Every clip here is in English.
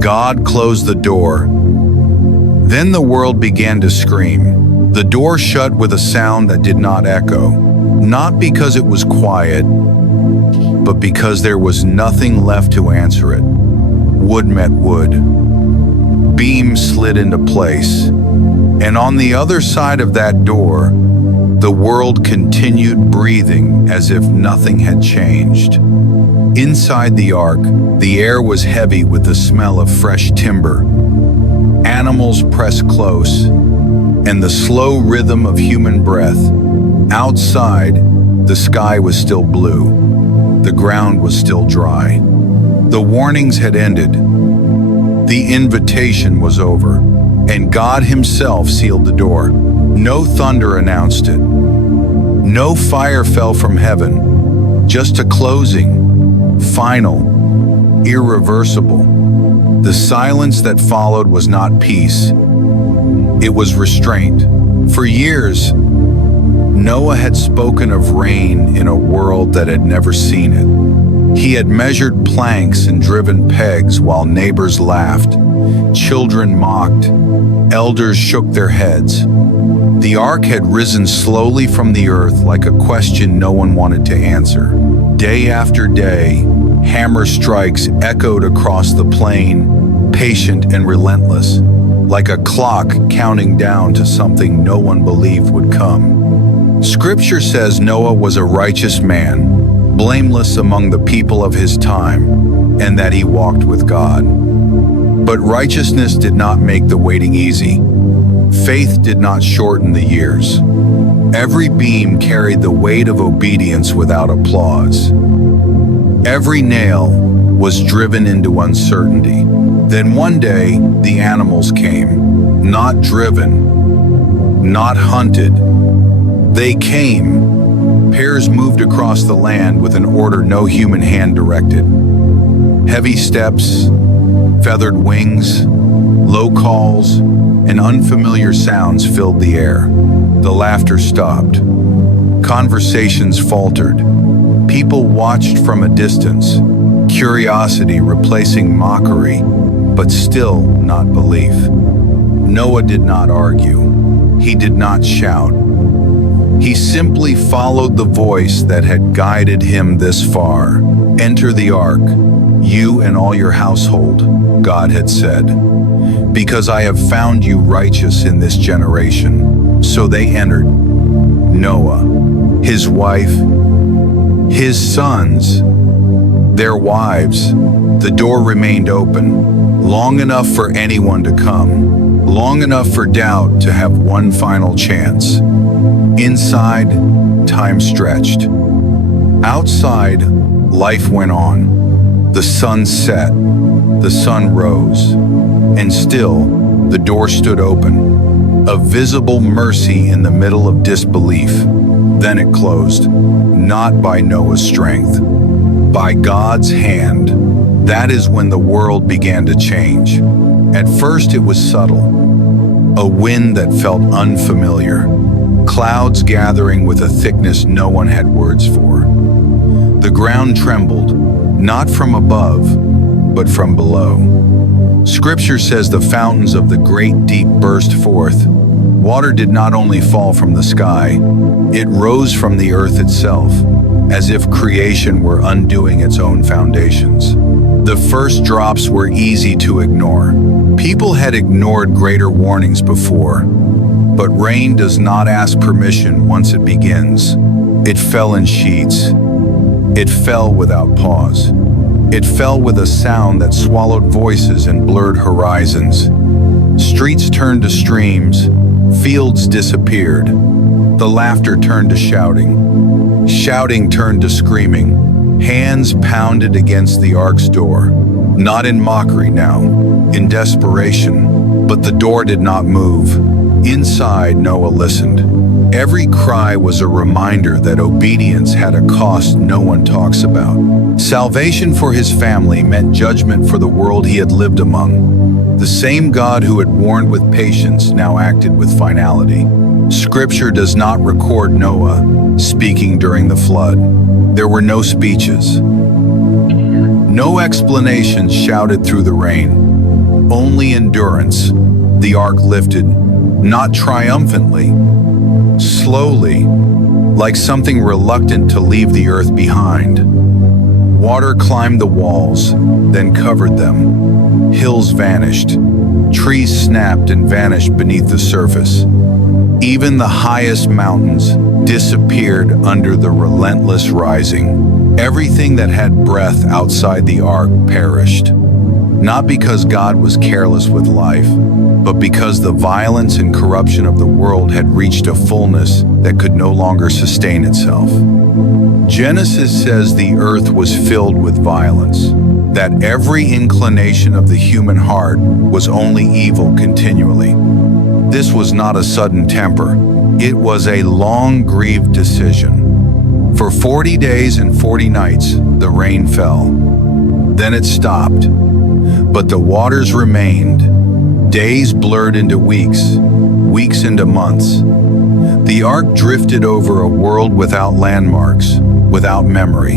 God closed the door. Then the world began to scream. The door shut with a sound that did not echo, not because it was quiet, but because there was nothing left to answer it. Wood met wood. Beams slid into place. And on the other side of that door, the world continued breathing as if nothing had changed. Inside the ark, the air was heavy with the smell of fresh timber. Animals pressed close, and the slow rhythm of human breath. Outside, the sky was still blue. The ground was still dry. The warnings had ended. The invitation was over, and God Himself sealed the door. No thunder announced it. No fire fell from heaven. Just a closing, final, irreversible. The silence that followed was not peace. It was restraint. For years, Noah had spoken of rain in a world that had never seen it. He had measured planks and driven pegs while neighbors laughed, children mocked, elders shook their heads. The ark had risen slowly from the earth like a question no one wanted to answer. Day after day, hammer strikes echoed across the plain, patient and relentless, like a clock counting down to something no one believed would come. Scripture says Noah was a righteous man, blameless among the people of his time, and that he walked with God. But righteousness did not make the waiting easy. Faith did not shorten the years. Every beam carried the weight of obedience without applause. Every nail was driven into uncertainty. Then one day, the animals came, not driven, not hunted. They came. Pairs moved across the land with an order no human hand directed. Heavy steps, feathered wings, low calls, and unfamiliar sounds filled the air. The laughter stopped. Conversations faltered. People watched from a distance, curiosity replacing mockery, but still not belief. Noah did not argue. He did not shout. He simply followed the voice that had guided him this far. Enter the ark, you and all your household, God had said, because I have found you righteous in this generation. So they entered. Noah, his wife, his sons, their wives. The door remained open, long enough for anyone to come, long enough for doubt to have one final chance. Inside, time stretched. Outside, life went on. The sun set, the sun rose, and still, the door stood open. A visible mercy in the middle of disbelief. Then it closed, not by Noah's strength, by God's hand. That is when the world began to change. At first it was subtle, a wind that felt unfamiliar, clouds gathering with a thickness no one had words for. The ground trembled, not from above, but from below. Scripture says the fountains of the great deep burst forth. Water did not only fall from the sky, it rose from the earth itself, as if creation were undoing its own foundations. The first drops were easy to ignore. People had ignored greater warnings before, but rain does not ask permission once it begins. It fell in sheets. It fell without pause. It fell with a sound that swallowed voices and blurred horizons. Streets turned to streams, fields disappeared. The laughter turned to shouting. Shouting turned to screaming. Hands pounded against the ark's door. Not in mockery now, in desperation. But the door did not move. Inside, Noah listened. Every cry was a reminder that obedience had a cost no one talks about. Salvation for his family meant judgment for the world he had lived among. The same God who had warned with patience now acted with finality. Scripture does not record Noah speaking during the flood. There were no speeches, no explanations shouted through the rain. only endurance. The ark lifted, not triumphantly, slowly, like something reluctant to leave the earth behind. Water climbed the walls, then covered them. Hills vanished. Trees snapped and vanished beneath the surface. Even the highest mountains disappeared under the relentless rising. Everything that had breath outside the ark perished. Not because God was careless with life, but because the violence and corruption of the world had reached a fullness that could no longer sustain itself. Genesis says the earth was filled with violence, that every inclination of the human heart was only evil continually. This was not a sudden temper. It was a long-grieved decision. For 40 days and 40 nights, the rain fell. Then it stopped. But the waters remained. Days blurred into weeks, weeks into months. The ark drifted over a world without landmarks, without memory.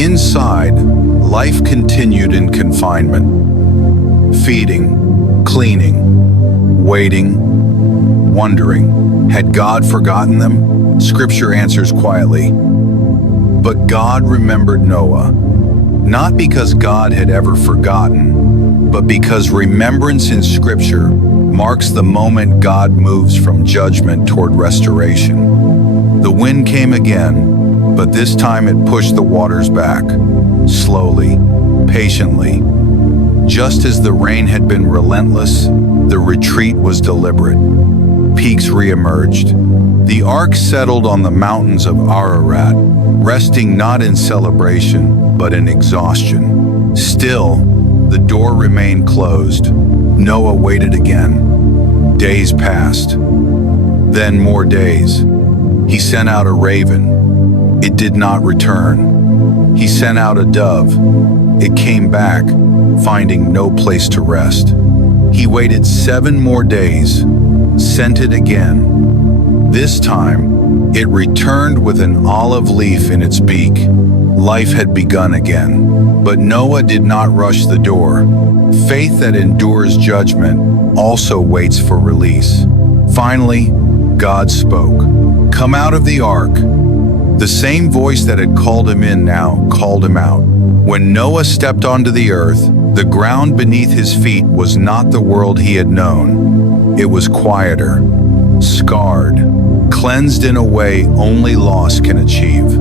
Inside, life continued in confinement. Feeding, cleaning, waiting, wondering. Had God forgotten them? Scripture answers quietly. But God remembered Noah. Not because God had ever forgotten, but because remembrance in Scripture marks the moment God moves from judgment toward restoration. The wind came again, but this time it pushed the waters back, slowly, patiently. Just as the rain had been relentless, the retreat was deliberate. Peaks re-emerged. The ark settled on the mountains of Ararat, resting not in celebration, but in exhaustion. Still, the door remained closed. Noah waited again. Days passed. Then more days. He sent out a raven. It did not return. He sent out a dove. It came back, finding no place to rest. He waited 7 more days, sent it again. This time, it returned with an olive leaf in its beak. Life had begun again. But Noah did not rush the door. Faith that endures judgment also waits for release. Finally, God spoke. "Come out of the ark." The same voice that had called him in now called him out. When Noah stepped onto the earth, the ground beneath his feet was not the world he had known. It was quieter, scarred, cleansed in a way only loss can achieve.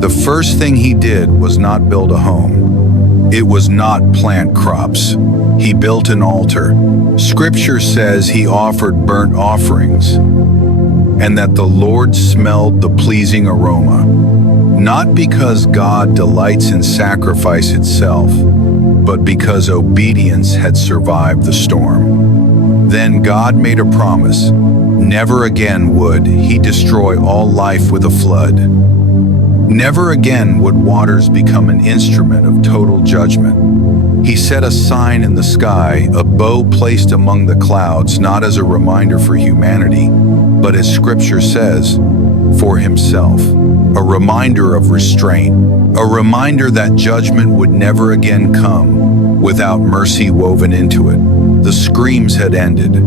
The first thing he did was not build a home. It was not plant crops. He built an altar. Scripture says he offered burnt offerings, and that the Lord smelled the pleasing aroma. Not because God delights in sacrifice itself, but because obedience had survived the storm. Then God made a promise. Never again would he destroy all life with a flood. Never again would waters become an instrument of total judgment. He set a sign in the sky, a bow placed among the clouds, not as a reminder for humanity, but as Scripture says, for himself. A reminder of restraint, a reminder that judgment would never again come without mercy woven into it. The screams had ended.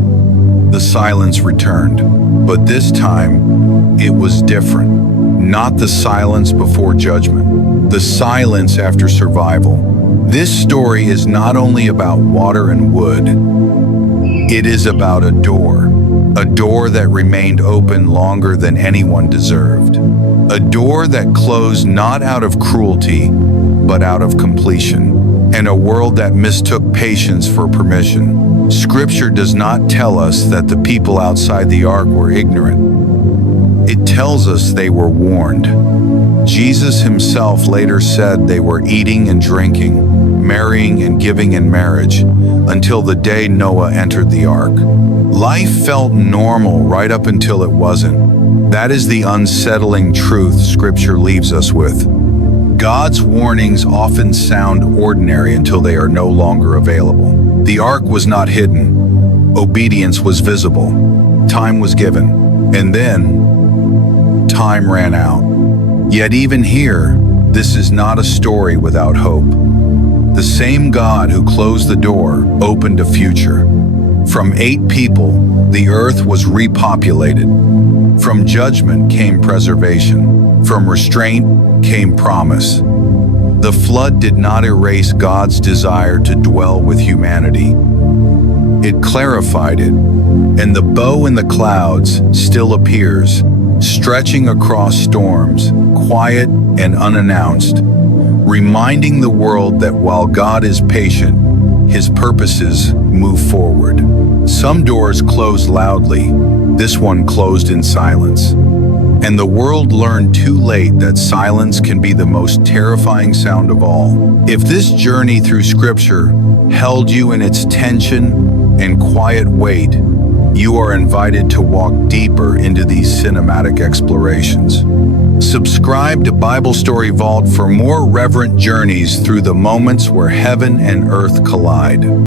The silence returned. But this time, it was different. Not the silence before judgment, the silence after survival. This story is not only about water and wood, it is about a door that remained open longer than anyone deserved. A door that closed not out of cruelty, but out of completion. And a world that mistook patience for permission. Scripture does not tell us that the people outside the ark were ignorant. It tells us they were warned. Jesus himself later said they were eating and drinking, marrying and giving in marriage, until the day Noah entered the ark. Life felt normal right up until it wasn't. That is the unsettling truth Scripture leaves us with. God's warnings often sound ordinary until they are no longer available. The ark was not hidden. Obedience was visible. Time was given. And then, time ran out. Yet even here, this is not a story without hope. The same God who closed the door opened a future. From 8 people, the earth was repopulated. From judgment came preservation. From restraint came promise. The flood did not erase God's desire to dwell with humanity. It clarified it, and the bow in the clouds still appears, stretching across storms, quiet and unannounced, reminding the world that while God is patient, His purposes move forward. Some doors close loudly, this one closed in silence. And the world learned too late that silence can be the most terrifying sound of all. If this journey through Scripture held you in its tension and quiet weight, you are invited to walk deeper into these cinematic explorations. Subscribe to Bible Story Vault for more reverent journeys through the moments where heaven and earth collide.